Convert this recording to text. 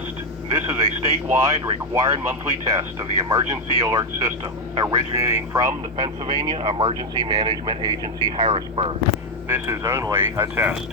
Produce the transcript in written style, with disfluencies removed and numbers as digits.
test. This is a statewide required monthly test of the emergency alert system, originating from the Pennsylvania Emergency Management Agency, Harrisburg. This is only a test.